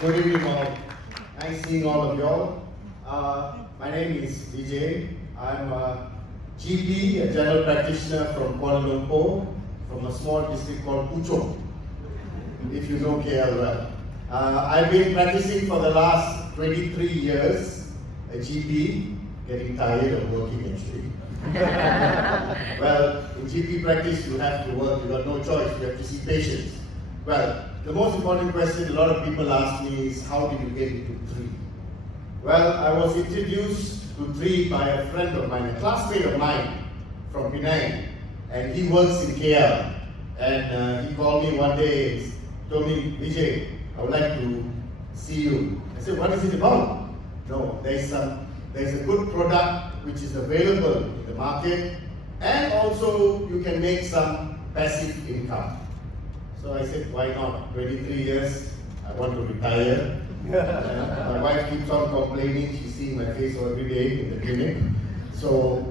Good evening, all. Nice seeing all of you all. My name is Vijay. I'm a GP, a general practitioner from Kuala Lumpur, from a small district called Puchong, if you know KL well. I've been practicing for the last 23 years, a GP, getting tired of working actually. Well, in GP practice you have to work, you got no choice, you have to see patients. Well, the most important question a lot of people ask me is, how did you get into Tree? Well, I was introduced to Tree by a friend of mine, a classmate of mine from Penang, and he works in KL. And he called me one day and told me, Vijay, I would like to see you. I said, what is it about? No, there's a good product which is available in the market, and also you can make some passive income. So I said, why not? 23 years, I want to retire. My wife keeps on complaining, she's seeing my face every day in the clinic. So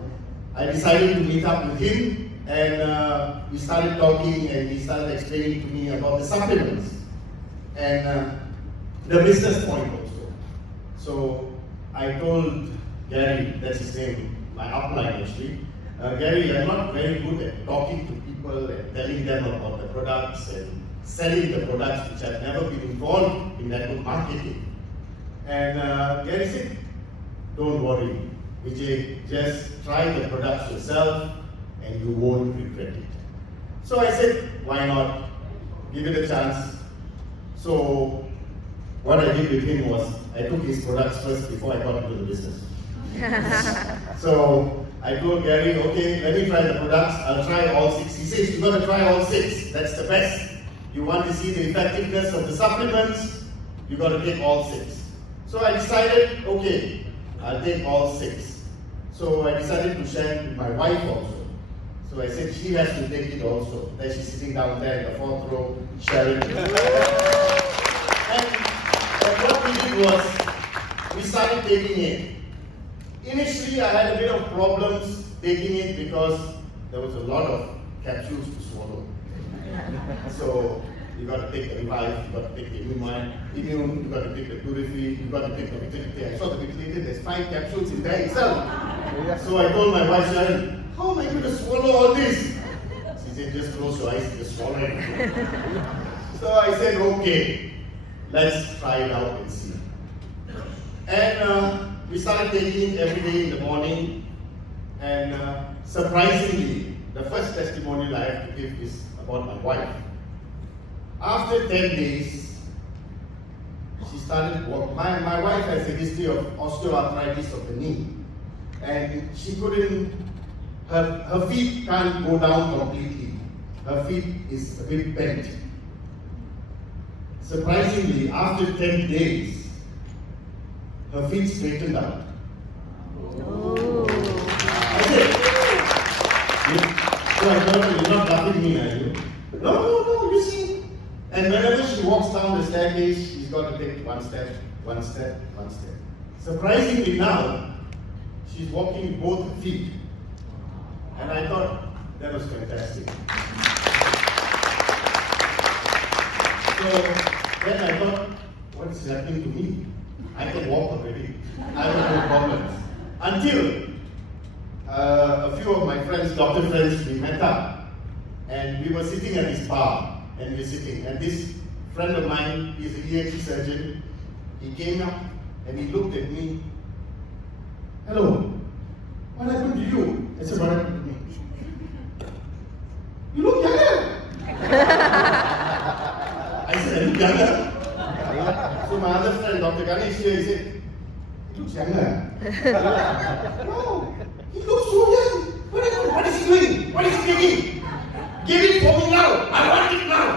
I decided to meet up with him, and we started talking, and he started explaining to me about the supplements and the business point also. So I told Gary, that's his name, my upline actually, Gary, I'm not very good at talking to people and telling them about the products and selling the products, which I've never been involved in network marketing. And Gary said, don't worry, Vijay, just try the products yourself and you won't regret it. So I said, why not? Give it a chance. So what I did with him was, I took his products first before I got into the business. So I told Gary, okay, let me try the products, I'll try all 6. He says, you've got to try all 6, that's the best. You want to see the effectiveness of the supplements, you've got to take all 6. So I decided, okay, I'll take all 6. So I decided to share it with my wife also. So I said, she has to take it also. Then she's sitting down there in the 4th row, sharing it. And what we did was, we started taking it. Initially, I had a bit of problems taking it because there was a lot of capsules to swallow. So you got to take the Revive, you got to take the Immune, you got to take the Purify, you got to take the Vitality. I saw the Vitality, there's 5 capsules in there itself. So I told my wife, Sharon, how am I going to swallow all this? She said, just close your eyes and just swallow it. So I said, okay, let's try it out and see. And we started taking it every day in the morning, and surprisingly, the first testimonial I have to give is about my wife. After 10 days, she started walking. My wife has a history of osteoarthritis of the knee, and she couldn't, her feet can't go down completely. Her feet is a bit bent. Surprisingly, after 10 days, her feet straightened out. Oh. So I thought, you're not laughing me, are you? No, you see. And whenever she walks down the staircase, she's got to take one step, one step, one step. Surprisingly now, she's walking both feet. And I thought, that was fantastic. So then I thought, what is happening to me? I can walk already. I have no problems. Until a few of my friends, doctor friends, we met up. And we were sitting at this bar. And we're sitting. And this friend of mine, he's an ENT surgeon. He came up and he looked at me. Hello, what happened to you? I said, what happened to me? You look younger. I said, I look younger. So my other friend, Dr. Ganesh here, he said, he looks younger. No, he looks so young. What is he doing? What is he taking? Give it for me now. I want it now.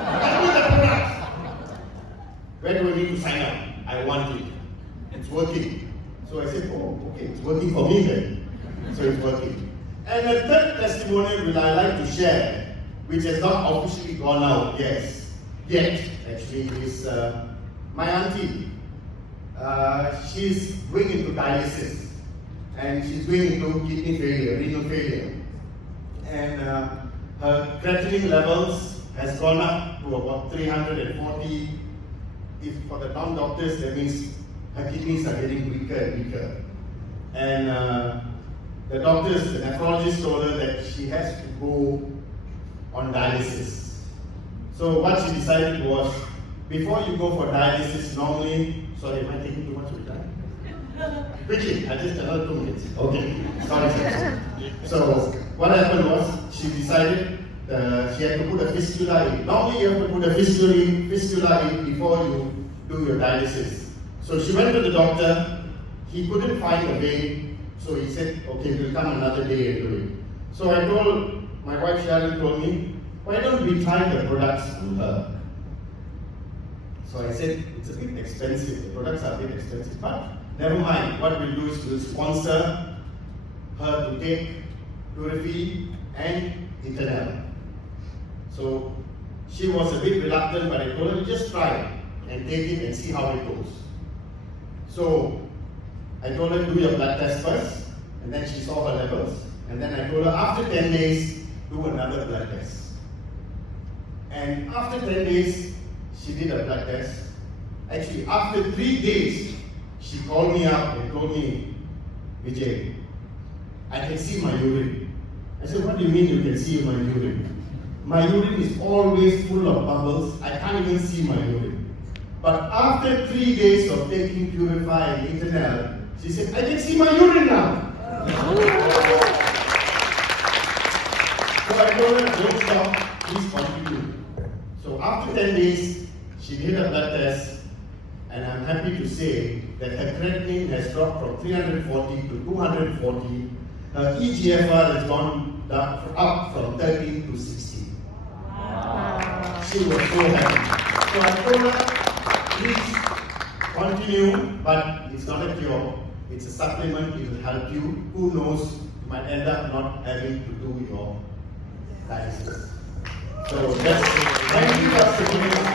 I want the product. Where do I need to sign up? I want it. It's working. So I said, oh, okay, it's working for me then. So it's working. And the third testimonial which I like to share, which has not officially gone out yet actually, is my auntie. She's going into dialysis, and she's going into kidney failure, renal failure. And her creatinine levels has gone up to about 340 if for the non-doctors, that means her kidneys are getting weaker and weaker. And the doctors, the nephrologist told her that she has to go on dialysis. So what she decided was, before you go for dialysis, normally, sorry, am I taking too much of your time? Quickly, I just another 2 minutes. Okay, sorry, sir. So what happened was, she decided she had to put a fistula in. Normally you have to put a fistula in before you do your dialysis. So she went to the doctor, he couldn't find a vein, so he said, okay, we'll come another day and do it. So I told, my wife Sharon told me, why don't we try the products on her? So I said, it's a bit expensive, the products are a bit expensive, but never mind, what we'll do is we'll sponsor her to take Purify and Eternal. So she was a bit reluctant, but I told her, just try it and take it and see how it goes. So I told her, do your blood test first, and then she saw her levels. And then I told her, after 10 days, do another blood test. And after 10 days, she did a blood test. Actually, after 3 days, she called me up and told me, Vijay, I can see my urine. I said, what do you mean you can see my urine? My urine is always full of bubbles. I can't even see my urine. But after 3 days of taking Purify and Eternal, she said, I can see my urine now. So I told her, don't stop, please continue. So after 10 days, she did a blood test, and I'm happy to say that her creatinine has dropped from 340 to 240. Her EGFR has gone up from 13 to 16. Wow. She was so happy. So I told her, please continue, but it's not a cure. It's a supplement, it will help you. Who knows, you might end up not having to do your dialysis. So that's, thank you for